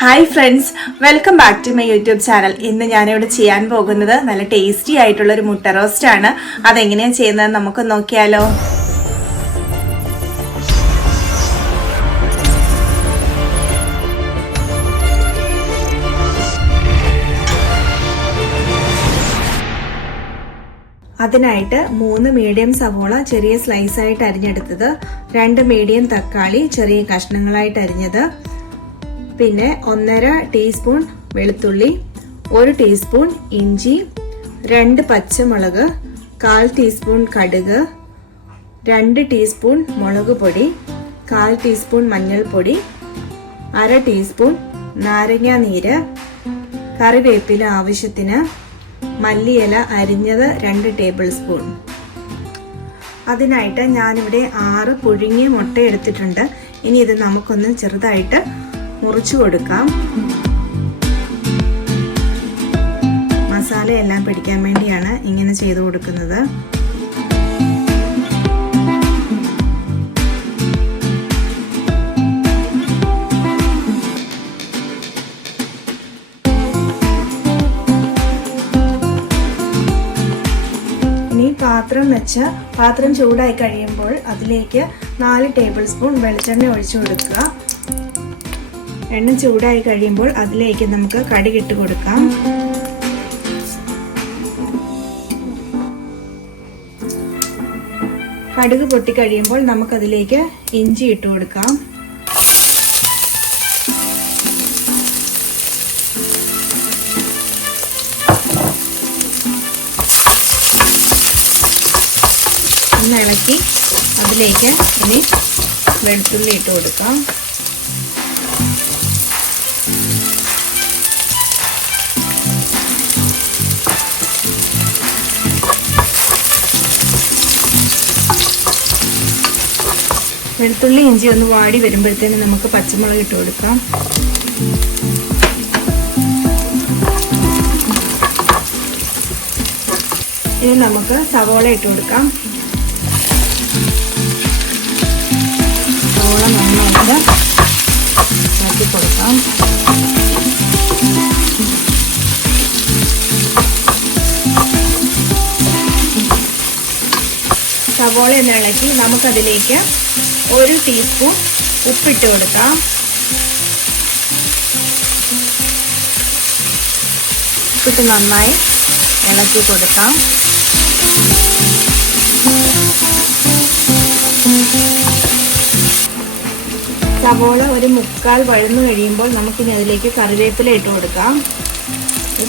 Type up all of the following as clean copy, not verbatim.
Hi friends, welcome back to my YouTube channel. ഇന്ന് ഞാനിവിടെ ചെയ്യാൻ പോകുന്നത് നല്ല ടേസ്റ്റി ആയിട്ടുള്ളൊരു മുട്ട റോസ്റ്റ് ആണ്. അതെങ്ങനെയാണ് ചെയ്യുന്നത് നമുക്ക് നോക്കിയാലോ. അതിനായിട്ട് 3 മീഡിയം സവോള ചെറിയ സ്ലൈസ് ആയിട്ട് അരിഞ്ഞെടുത്തത്, 2 മീഡിയം തക്കാളി ചെറിയ കഷ്ണങ്ങളായിട്ട് അരിഞ്ഞത്, പിന്നെ 1.5 ടീസ്പൂൺ വെളുത്തുള്ളി, 1 ടീസ്പൂൺ ഇഞ്ചി, 2 പച്ചമുളക്, 1/4 ടീസ്പൂൺ കടുക്, 2 ടീസ്പൂൺ മുളക് പൊടി, 1/4 ടീസ്പൂൺ മഞ്ഞൾപ്പൊടി, 1/2 ടീസ്പൂൺ നാരങ്ങ നീര്, കറിവേപ്പില ആവശ്യത്തിന്, മല്ലിയില അരിഞ്ഞത് 2 ടേബിൾ സ്പൂൺ. അതിനായിട്ട് ഞാനിവിടെ 6 പുഴുങ്ങിയ മുട്ട എടുത്തിട്ടുണ്ട്. ഇനി ഇത് നമുക്കൊന്ന് ചെറുതായിട്ട് മുറിച്ചു കൊടുക്കാം. മസാല എല്ലാം പിടിക്കാൻ വേണ്ടിയാണ് ഇങ്ങനെ ചെയ്തു കൊടുക്കുന്നത്. ഇനി പാത്രം ചൂടായി കഴിയുമ്പോൾ അതിലേക്ക് 4 ടേബിൾ സ്പൂൺ വെളിച്ചെണ്ണ ഒഴിച്ചു കൊടുക്കുക. എണ്ണ ചൂടായി കഴിയുമ്പോൾ അതിലേക്ക് നമുക്ക് കടുക് ഇട്ട് കൊടുക്കാം. കടുക് പൊട്ടി കഴിയുമ്പോൾ നമുക്കതിലേക്ക് ഇഞ്ചി ഇട്ട് കൊടുക്കാം. ഒന്ന് ഇളക്കി അതിലേക്ക് ഇനി വെളുത്തുള്ളി ഇട്ട് കൊടുക്കാം. വെളുത്തുള്ളി ഇഞ്ചി ഒന്ന് വാടി വരുമ്പോഴത്തേനും നമുക്ക് പച്ചമുളക് ഇട്ട് കൊടുക്കാം. ഇനി നമുക്ക് സവോള ഇട്ട് കൊടുക്കാം. സവോള നന്നായിട്ട് ഇളക്കി കൊടുക്കാം. സവോള ഒന്ന് ഇളക്കി നമുക്കതിലേക്ക് 1 ടീസ്പൂൺ ഉപ്പിട്ട് കൊടുക്കാം. ഉപ്പിട്ട് നന്നായി ഇളക്കി കൊടുക്കാം. സവോള ഒരു 1/4 വഴന്നു കഴിയുമ്പോൾ നമുക്കിനി അതിലേക്ക് കറിവേപ്പില ഇട്ട് കൊടുക്കാം.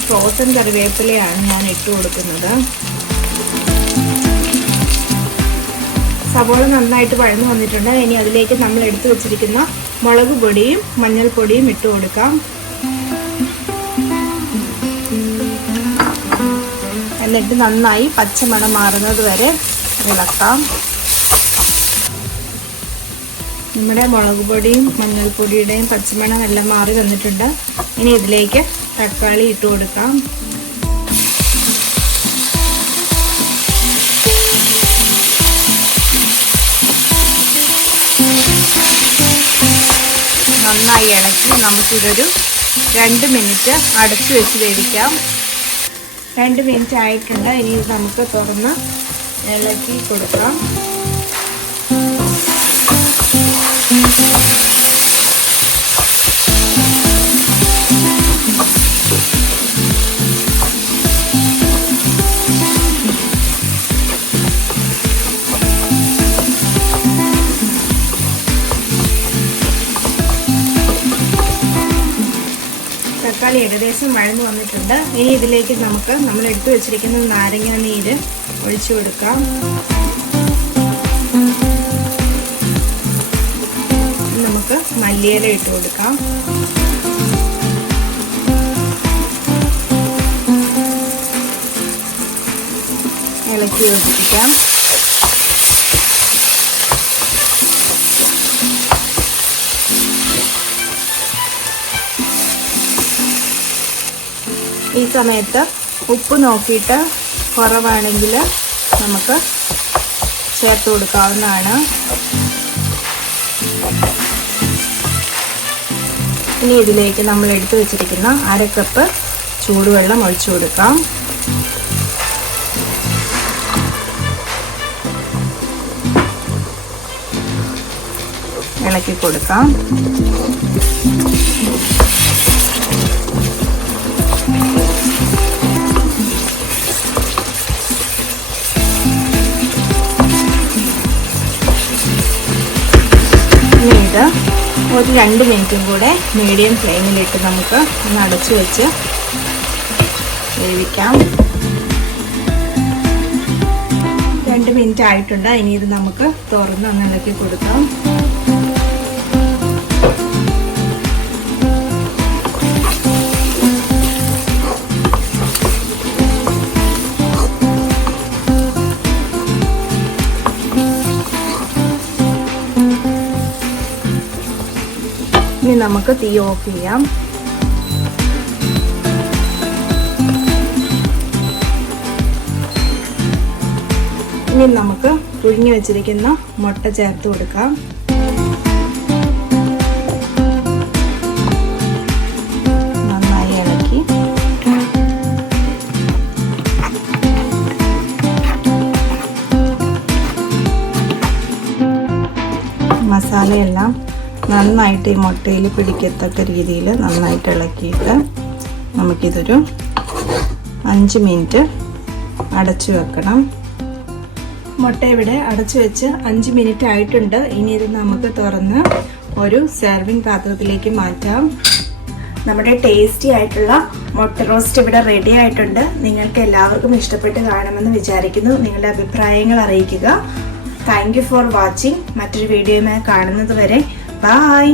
ഫ്രോസൺ കറിവേപ്പിലയാണ് ഞാൻ ഇട്ട് കൊടുക്കുന്നത്. സവോള നന്നായിട്ട് വഴന്നു വന്നിട്ടുണ്ട്. ഇനി അതിലേക്ക് നമ്മൾ എടുത്തു വെച്ചിരിക്കുന്ന മുളക് പൊടിയും മഞ്ഞൾപ്പൊടിയും ഇട്ട് കൊടുക്കാം. എന്നിട്ട് നന്നായി പച്ചമണം മാറുന്നത് വരെ ഇളക്കാം. നമ്മുടെ മുളക് പൊടിയും മഞ്ഞൾപ്പൊടിയുടെയും പച്ചമണം എല്ലാം മാറി വന്നിട്ടുണ്ട്. ഇനി ഇതിലേക്ക് തക്കാളി ഇട്ട് കൊടുക്കാം. നന്നായി ഇളക്കി നമുക്കിതൊരു 2 മിനിറ്റ് അടച്ചു വെച്ച് വേവിക്കാം. 2 മിനിറ്റ് ആയിട്ടുണ്ട്. ഇനി നമുക്ക് തുറന്ന് ഇളക്കി കൊടുക്കാം. തക്കാളി ഏകദേശം വഴന്നു വന്നിട്ടുണ്ട്. ഇനി ഇതിലേക്ക് നമ്മൾ എടുത്തു വെച്ചിരിക്കുന്ന നാരങ്ങ നീര് ഒഴിച്ചു കൊടുക്കാം. നമുക്ക് മല്ലിയില ഇട്ട് കൊടുക്കാം. ഇളക്കി യോജിപ്പിക്കാം. ഈ സമയത്ത് ഉപ്പ് നോക്കിയിട്ട് കുറവാണെങ്കിൽ നമുക്ക് ചേർത്ത് കൊടുക്കാവുന്നതാണ്. ഇനി ഇതിലേക്ക് നമ്മൾ എടുത്തു വെച്ചിരിക്കുന്ന 1/2 കപ്പ് ചൂടുവെള്ളം ഒഴിച്ചു കൊടുക്കാം. ഇളക്കി കൊടുക്കാം. ഇനി ഇത് ഒരു 2 മിനിറ്റും കൂടെ മീഡിയം ഫ്ലെയിമിലിട്ട് നമുക്ക് ഒന്ന് അടച്ചു വെച്ച് വേവിക്കാം. 2 മിനിറ്റ് ആയിട്ടുണ്ട്. ഇനി ഇത് നമുക്ക് തുറന്ന് ഒന്ന് ഇളക്കി കൊടുക്കാം. ഇനി നമുക്ക് തീ ഓഫ് ചെയ്യാം. ഇനി നമുക്ക് പുഴുങ്ങി വെച്ചിരിക്കുന്ന മുട്ട ചേർത്ത് കൊടുക്കാം. നന്നായി ഇളക്കി മസാലയെല്ലാം നന്നായിട്ട് ഈ മുട്ടയിൽ പിടിക്കത്തക്ക രീതിയിൽ നന്നായിട്ട് ഇളക്കിയിട്ട് നമുക്കിതൊരു 5 മിനിറ്റ് അടച്ചു വെക്കണം. മുട്ട ഇവിടെ അടച്ചു വെച്ച് 5 മിനിറ്റ് ആയിട്ടുണ്ട്. ഇനി ഇത് നമുക്ക് തുറന്ന് ഒരു സെർവിങ് പാത്രത്തിലേക്ക് മാറ്റാം. നമ്മുടെ ടേസ്റ്റി ആയിട്ടുള്ള മുട്ട റോസ്റ്റ് ഇവിടെ റെഡി ആയിട്ടുണ്ട്. നിങ്ങൾക്ക് എല്ലാവർക്കും ഇഷ്ടപ്പെട്ട് കാണുമെന്ന് വിചാരിക്കുന്നു. നിങ്ങളുടെ അഭിപ്രായങ്ങൾ അറിയിക്കുക. Thank you for watching. മറ്റൊരു വീഡിയോയുമായി കാണുന്നത് വരെ ബൈ.